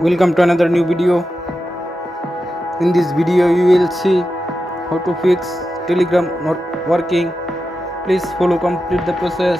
Welcome to another new video. In this video you will see how to fix Telegram not working. Please follow complete the process.